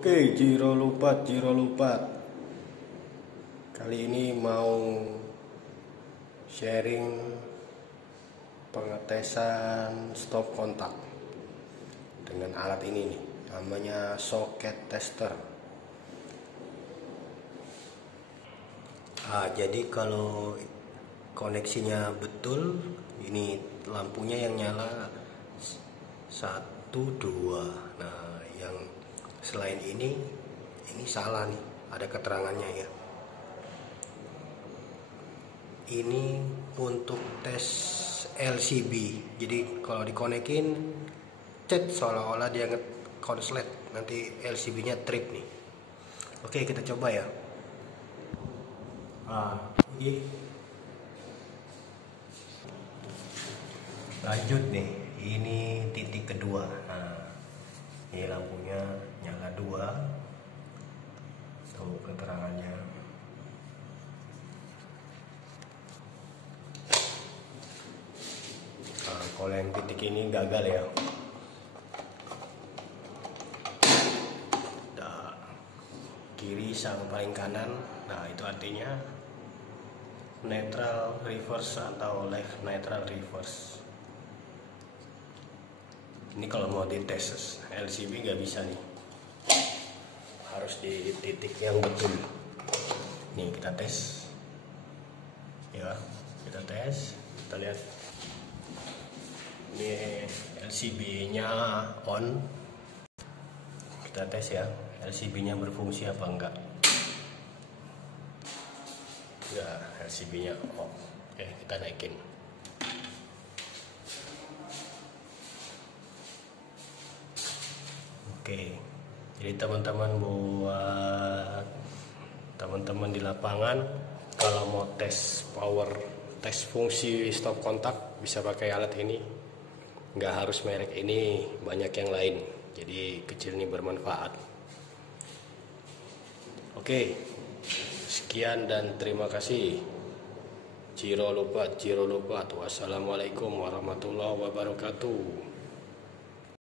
Oke, Jiro Lupat. Kali ini mau sharing pengetesan stop kontak dengan alat ini nih, namanya socket tester. Jadi kalau koneksinya betul, ini lampunya yang nyala 1, 2. Nah, yang selain ini salah nih, ada keterangannya ya. Ini untuk tes LCB. Jadi kalau dikonekin cet seolah-olah dia konslet, nanti LCB-nya trip nih. Oke, kita coba ya. Ini lanjut nih, ini titik kedua. Nah, ini lampunya nyala 2. Tuh keterangannya. Kalau yang titik ini gagal ya. Kiri sama paling kanan. Nah, itu artinya neutral reverse atau left neutral reverse. Ini kalau mau dites LCB nggak bisa nih, harus di titik yang betul. Nih kita tes ya, kita lihat ini LCB nya on. Kita tes ya, LCB nya berfungsi apa enggak. Ya, LCB nya off. Oke, kita naikin. Oke, jadi teman-teman buat teman-teman di lapangan, kalau mau tes power, tes fungsi stop kontak, bisa pakai alat ini. Nggak harus merek ini, banyak yang lain. Jadi kecil ini bermanfaat. Oke, sekian dan terima kasih. Jiro Lupat. Wassalamualaikum warahmatullahi wabarakatuh.